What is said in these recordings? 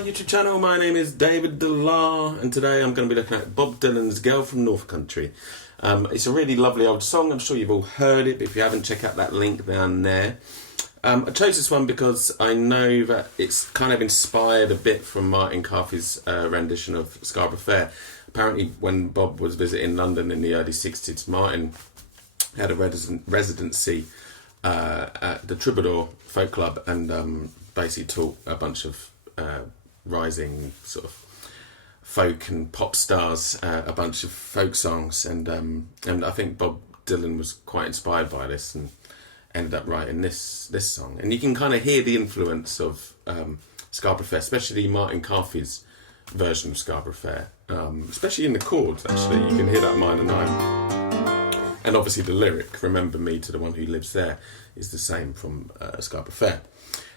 my YouTube channel. My name is David Delar, and today I'm going to be looking at Bob Dylan's Girl from North Country. It's a really lovely old song. I'm sure you've all heard it, but if you haven't, check out that link down there. I chose this one because I know that it's kind of inspired a bit from Martin Carthy's rendition of Scarborough Fair. Apparently, when Bob was visiting London in the early 60s, Martin had a residency at the Troubadour Folk Club and basically taught a bunch of rising sort of folk and pop stars a bunch of folk songs, and I think Bob Dylan was quite inspired by this and ended up writing this song. And you can kind of hear the influence of Scarborough Fair, especially Martin Carthy's version of Scarborough Fair, especially in the chords. Actually, you can hear that minor nine, and obviously the lyric "Remember me to the one who lives there" is the same from Scarborough Fair.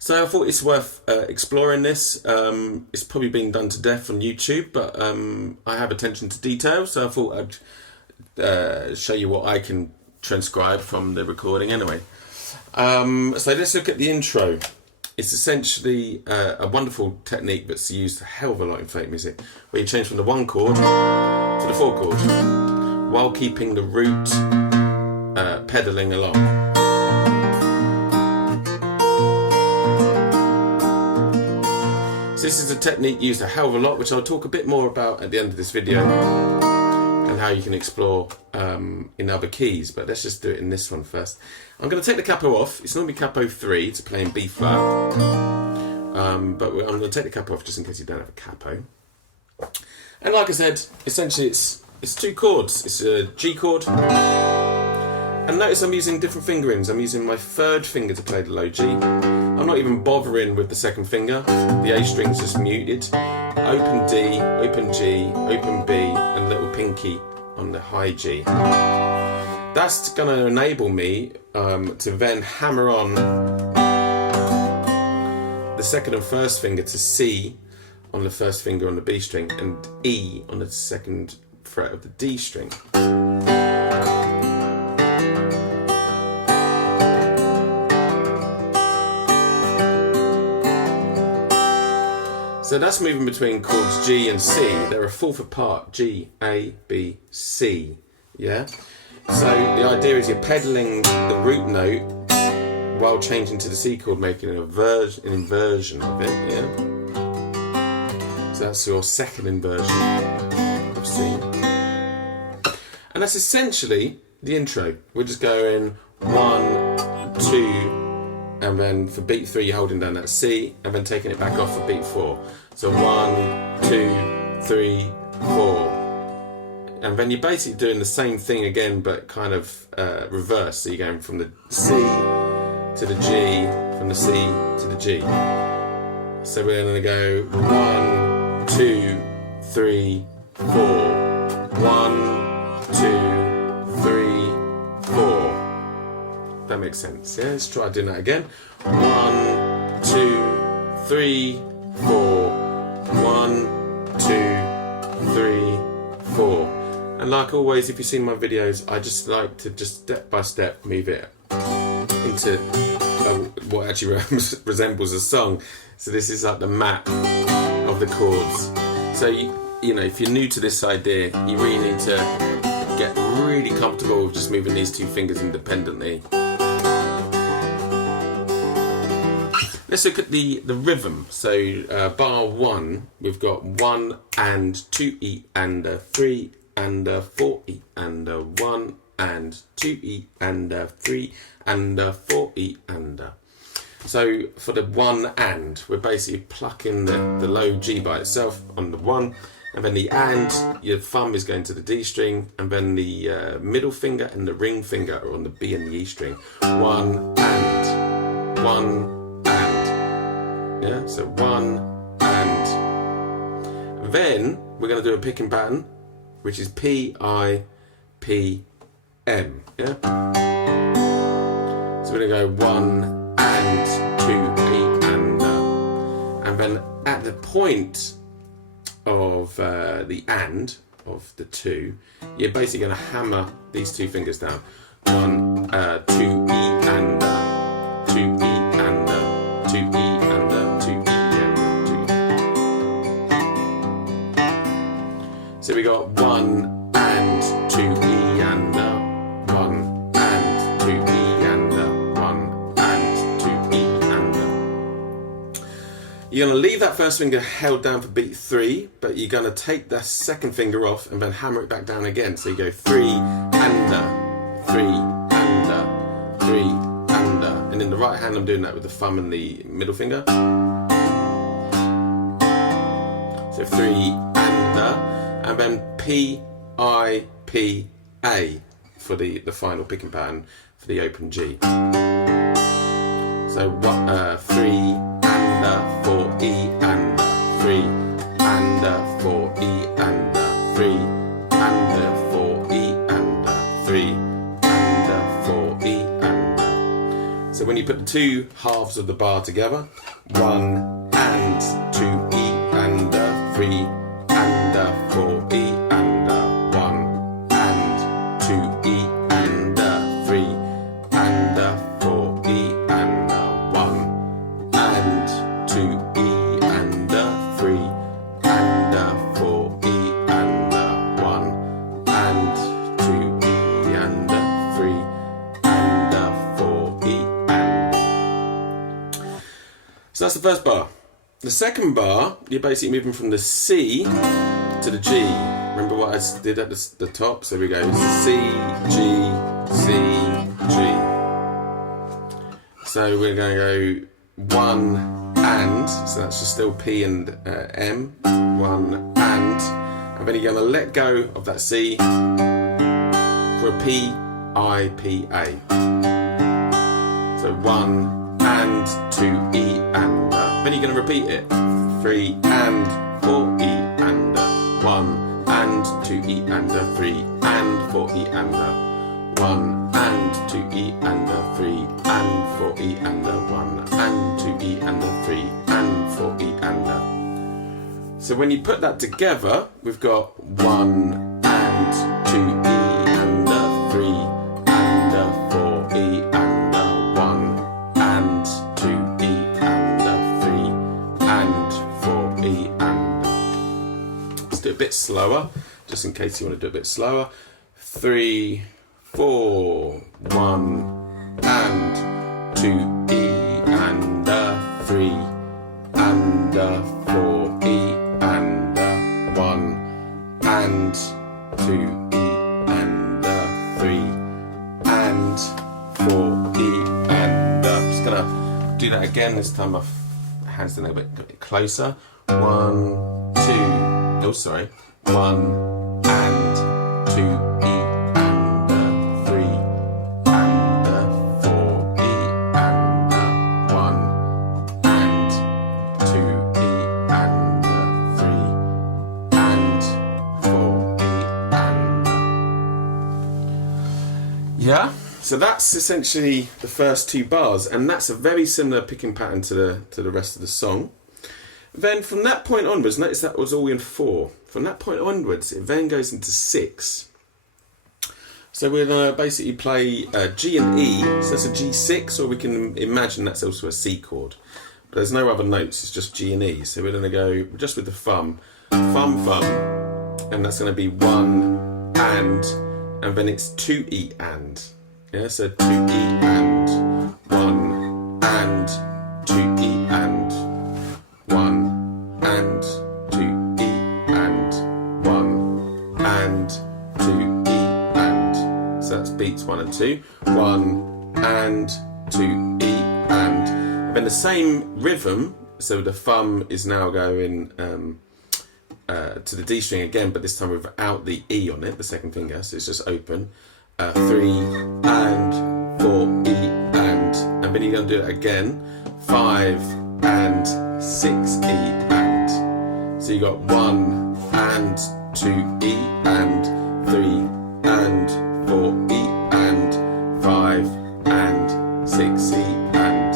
So I thought it's worth exploring this. It's probably been done to death on YouTube, but I have attention to detail, so I thought I'd show you what I can transcribe from the recording anyway. So let's look at the intro. It's essentially a wonderful technique that's used a hell of a lot in folk music, where you change from the one chord to the four chord, while keeping the root pedalling along. So this is a technique used a hell of a lot, which I'll talk a bit more about at the end of this video, and how you can explore in other keys, but let's just do it in this one first. I'm going to take the capo off. It's normally capo 3 to play in B flat, but I'm going to take the capo off just in case you don't have a capo. And like I said, essentially it's two chords. It's a G chord, and notice I'm using different fingerings. I'm using my third finger to play the low G. I'm not even bothering with the second finger. The A string's just muted. Open D, open G, open B, and little pinky on the high G. That's going to enable me to then hammer on the second and first finger to C on the first finger on the B string, and E on the second fret of the D string. So that's moving between chords G and C. They're a fourth apart, G, A, B, C. Yeah? So the idea is you're pedaling the root note while changing to the C chord, making an inversion of it. Yeah? So that's your second inversion of C. And that's essentially the intro. We're just going 1, 2, and then for beat 3 you're holding down that C, and then taking it back off for beat 4. So 1, 2, 3, 4. And then you're basically doing the same thing again, but kind of reverse. So you're going from the C to the G, from the C to the G. So we're going to go 1, 2, 3, 4. 1, 2, 3, 4. That makes sense. Yeah, let's try doing that again. 1, 2, 3, 4. 1, 2, 3, 4. And like always, if you've seen my videos, I just like to just step by step move it into what actually resembles a song. So this is like the map of the chords. So you know, if you're new to this idea, you really need to get really comfortable with just moving these two fingers independently. Let's look at the rhythm. So bar 1, we've got 1 and 2 E and 3 and 4 E and 1 and 2 E and 3 and 4 E and. So for the 1 and, we're basically plucking the low G by itself on the 1, and then the and, your thumb is going to the D string, and then the middle finger and the ring finger are on the B and the E string. 1 and 1. Yeah, so 1 and. Then we're going to do a picking pattern, which is P, I, P, M. Yeah? So we're going to go 1 and 2, E and then at the point of the and of the 2, you're basically going to hammer these two fingers down. 1, 2, E and 2 E and 2 E and 2 E and 2. So we got 1 and 2 E and 1 and 2 E and 1 and 2 E and You're going to leave that first finger held down for beat 3, but you're going to take the second finger off and then hammer it back down again. So you go 3 and 3 and 3 and in the right hand I'm doing that with the thumb and the middle finger. So 3 and then P, I, P, A for the final picking pattern for the open G. So 3 and 4 E and 3 and 4 E and 3 and 4 E and 3 and 4 E and. So when you put the two halves of the bar together, 1 and 2 E and 3 and 4 E and 1 and 2 E and 3 and 4 E and 1 and 2 E and 3 and 4 E and 1 and 2 E and 3 and 4 E and. So that's the first bar. The second bar, you're basically moving from the C to the G. Remember what I did at the top? So we go C, G, C, G. So we're going to go 1 and, so that's just still P and M, 1 and then you're going to let go of that C for a P, I, P, A. So 1 and 2 E and then you're going to repeat it. 3 and 4 E and 1 and 2 E and 3 and 4 E and 1 and 2 E and 3 and 4 E and 1 and 2 E and 3 and 4 E and. So when you put that together, we've got 1 and 2 E and 3 and 4 E and 1 and 2 E and 3 and 4 E and. Let's do it a bit slower, just in case you want to do it a bit slower. 3, 4, 1 and 2 E and 3 and 4 E and 1 and 2 E and 3 and 4 E and. I'm just gonna do that again. This time my hands are a bit closer. 1, 2. Oh, sorry. 1 and 2 E and 3 and 4 E and 1 and 2 E and 3 and 4 E and. Yeah. So that's essentially the first two bars, and that's a very similar picking pattern to the rest of the song. Then from that point onwards, notice that was all in 4. From that point onwards, it then goes into 6. So we're going to basically play G and E, so that's a G6, or we can imagine that's also a C chord. But there's no other notes, it's just G and E. So we're going to go just with the thumb, and that's going to be 1 and then it's 2 E and. Yeah, so 2 E and 1 and 2 E and 1 and 2 E and 1 and 2 E and. So that's beats 1 and 2. 1 and 2 E and then the same rhythm. So the thumb is now going to the D string again, but this time without the E on it, the second finger. So it's just open. 3 and 4 E and then you're going to do it again. 5 and 6 E and. So you got 1 and 2 E and 3 and 4 E and 5 and 6 E and.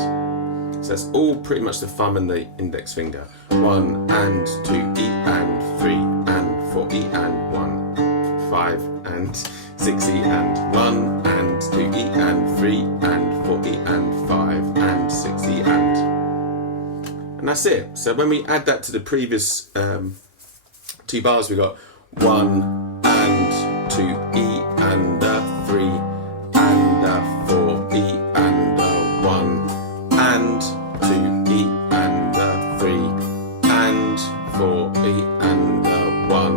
So that's all pretty much the thumb and the index finger. 1 and 2 E and 3 and 4 E and 1, 5 and 6 E and 1 and 2 E and 3 and 4 E and 5 and 6 E and that's it. So when we add that to the previous 2 bars, we got 1 and 2 E and a 3 and a 4 E and a 1 and 2 E and a 3 and 4 E and a 1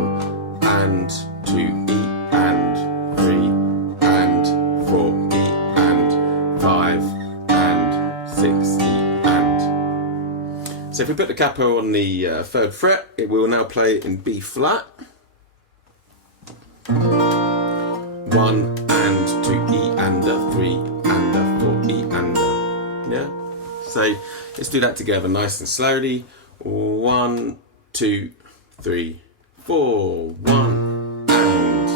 and 2 E and 3 and 4 E and 5 and 6 E and. So if we put the capo on the 3rd fret, it will now play in B flat. 1 and 2 E and a 3 and a 4 E and a. Yeah? So let's do that together nice and slowly. 1, 2, 3, 4. 1 and.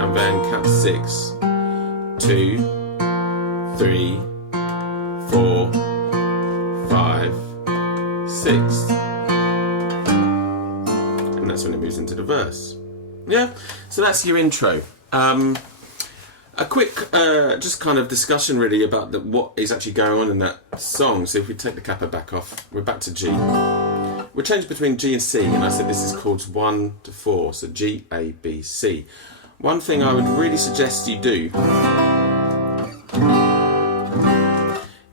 And then count 6. 2, 3, 4, 5, 6. And that's when it moves into the verse. Yeah, so that's your intro. A quick just kind of discussion really about what is actually going on in that song. So if we take the capo back off, we're back to G. We're changed between G and C, and I said this is chords 1 to 4, so G, A, B, C. One thing I would really suggest you do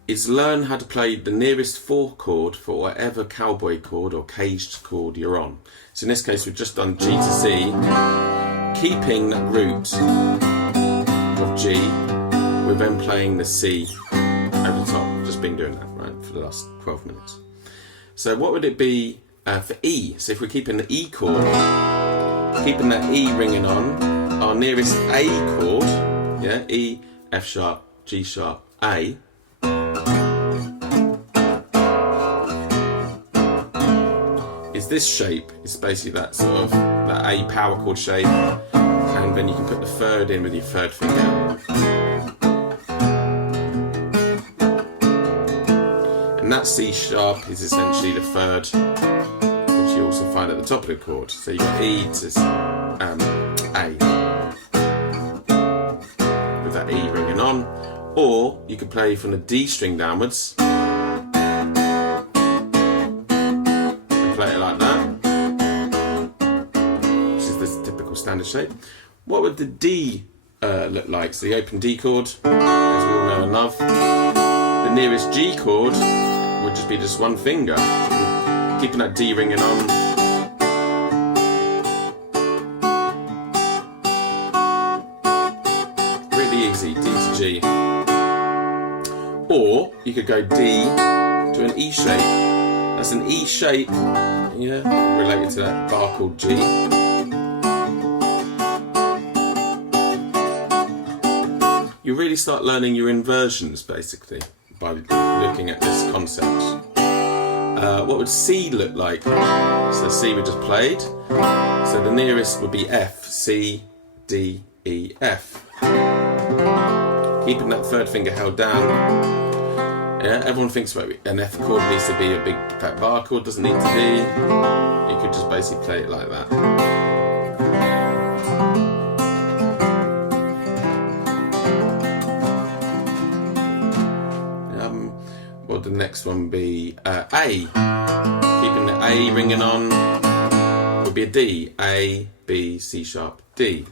is learn how to play the nearest 4 chord for whatever cowboy chord or caged chord you're on. So in this case we've just done G to C, keeping that root of G, we're then playing the C over the top. Just been doing that, right, for the last 12 minutes. So what would it be for E? So if we're keeping the E chord, keeping that E ringing on, our nearest A chord, yeah, E, F sharp, G sharp, A, is this shape. It's basically that sort of that A power chord shape, and then you can put the 3rd in with your 3rd finger, and that C sharp is essentially the 3rd, which you also find at the top of the chord. So you got E to A with that E ringing on, or you could play from the D string downwards. Play it like that, which is this typical standard shape. What would the D look like? So the open D chord, as we all know and love. The nearest G chord would just be just one finger, keeping that D ringing on. Really easy, D to G. Or you could go D to an E shape. That's an E shape, yeah, related to that bar called G. You really start learning your inversions basically by looking at this concept. What would C look like? So C we just played. So the nearest would be F, C, D, E, F. Keeping that 3rd finger held down. Yeah, everyone thinks an F chord needs to be a big fat bar chord. Doesn't need to be. You could just basically play it like that. What would the next one be? A. Keeping the A ringing on would be a D. A, B, C sharp, D.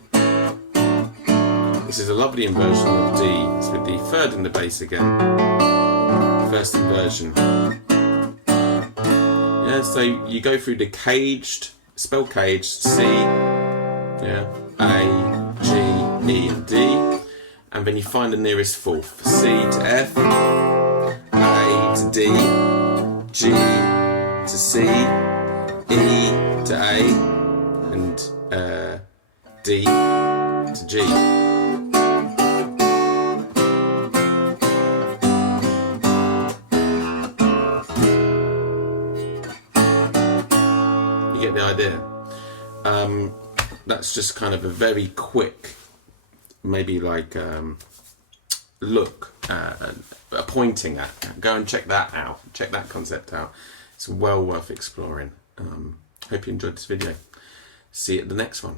This is a lovely inversion of D. It's with the 3rd in the bass again. 1st inversion. Yeah, so you go through the caged, spell caged C, yeah, A, G, E and D, and then you find the nearest 4th. C to F, A to D, G to C, E to A, and D to G. Get the idea. That's just kind of a very quick, maybe like look pointing at. Go and check that out. Check that concept out. It's well worth exploring. Hope you enjoyed this video. See you at the next one.